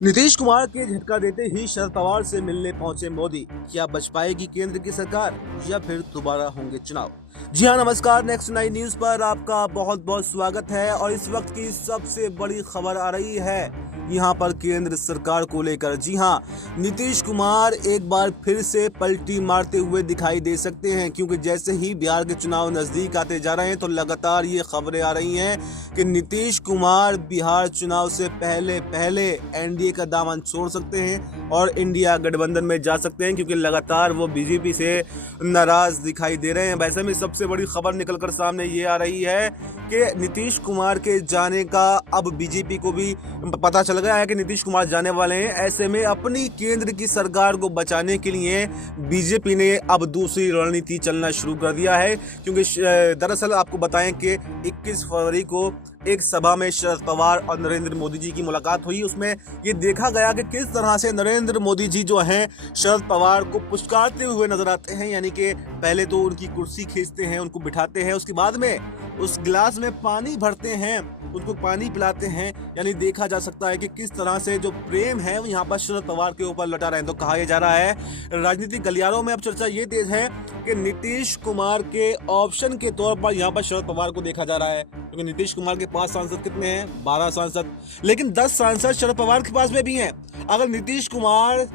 नीतीश कुमार के झटका देते ही शरद पवार से मिलने पहुंचे मोदी। क्या बच पाएगी केंद्र की सरकार या फिर दोबारा होंगे चुनाव? जी हाँ, नमस्कार। नेक्स्ट 9 न्यूज पर आपका बहुत बहुत स्वागत है। और इस वक्त की सबसे बड़ी खबर आ रही है यहाँ पर केंद्र सरकार को लेकर। जी हाँ, नीतीश कुमार एक बार फिर से पलटी मारते हुए दिखाई दे सकते हैं, क्योंकि जैसे ही बिहार के चुनाव नजदीक आते जा रहे हैं तो लगातार ये खबरें आ रही हैं कि नीतीश कुमार बिहार चुनाव से पहले एनडीए का दामन छोड़ सकते हैं और इंडिया गठबंधन में जा सकते हैं, क्योंकि लगातार वो बीजेपी से नाराज दिखाई दे रहे हैं। वैसे में सबसे बड़ी खबर निकलकर सामने ये आ रही है कि नीतीश कुमार के जाने का अब बीजेपी को भी पता चल गया है कि नीतीश कुमार जाने वाले हैं। ऐसे में अपनी केंद्र की सरकार को बचाने के लिए बीजेपी ने अब दूसरी रणनीति चलना शुरू कर दिया है, क्योंकि दरअसल आपको बताएं कि 21 फरवरी को एक सभा में शरद पवार और नरेंद्र मोदी जी की मुलाकात हुई। उसमें ये देखा गया कि किस तरह से नरेंद्र मोदी जी जो हैं शरद पवार को पुचकारते हुए नजर आते हैं। यानी कि पहले तो उनकी कुर्सी खींचते हैं, उनको बिठाते हैं, उसके बाद में उस गिलास में पानी भरते हैं, उनको पानी पिलाते हैं। यानी देखा जा सकता है कि किस तरह से जो प्रेम है वो यहाँ पर शरद पवार के ऊपर लौटा रहे हैं। तो कहा यह जा रहा है राजनीतिक गलियारों में अब चर्चा ये तेज है कि नीतीश कुमार के ऑप्शन के तौर पर यहाँ पर शरद पवार को देखा जा रहा है, क्योंकि नीतीश कुमार के पास सांसद कितने हैं? 12 सांसद, लेकिन 10 सांसद शरद पवार के पास में भी हैं। अगर नीतीश कुमार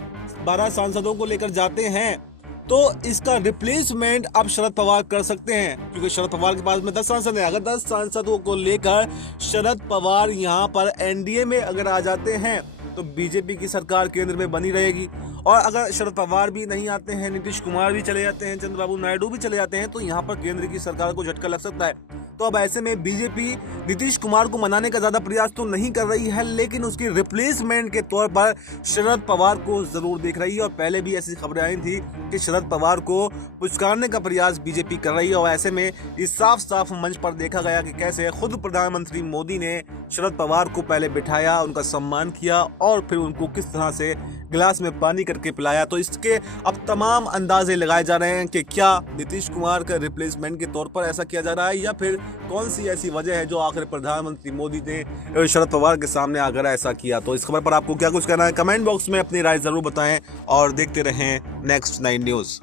12 सांसदों को लेकर जाते हैं तो इसका रिप्लेसमेंट अब शरद पवार कर सकते हैं, क्योंकि शरद पवार के पास में 10 सांसद हैं। अगर 10 सांसदों को लेकर शरद पवार यहाँ पर एनडीए में अगर आ जाते हैं तो बीजेपी की सरकार केंद्र में बनी रहेगी। और अगर शरद पवार भी नहीं आते हैं, नीतीश कुमार भी चले जाते हैं, चंद्रबाबू नायडू भी चले जाते हैं, तो यहाँ पर केंद्र की सरकार को झटका लग सकता है। तो अब ऐसे में बीजेपी नीतीश कुमार को मनाने का ज्यादा प्रयास तो नहीं कर रही है, लेकिन उसकी रिप्लेसमेंट के तौर पर शरद पवार को जरूर देख रही है। और पहले भी ऐसी खबरें आई थी कि शरद पवार को पुचकारने का प्रयास बीजेपी कर रही है। और ऐसे में इस साफ मंच पर देखा गया कि कैसे खुद प्रधानमंत्री मोदी ने शरद पवार को पहले बिठाया, उनका सम्मान किया और फिर उनको किस तरह से गिलास में पानी करके पिलाया। तो इसके अब तमाम अंदाजे लगाए जा रहे हैं कि क्या नीतीश कुमार का रिप्लेसमेंट के तौर पर ऐसा किया जा रहा है, या फिर कौन सी ऐसी वजह है जो आखिर प्रधानमंत्री मोदी ने शरद पवार के सामने आकर ऐसा किया। तो इस खबर पर आपको क्या कुछ कहना है, कमेंट बॉक्स में अपनी राय जरूर बताएं और देखते रहें नेक्स्ट 9 न्यूज।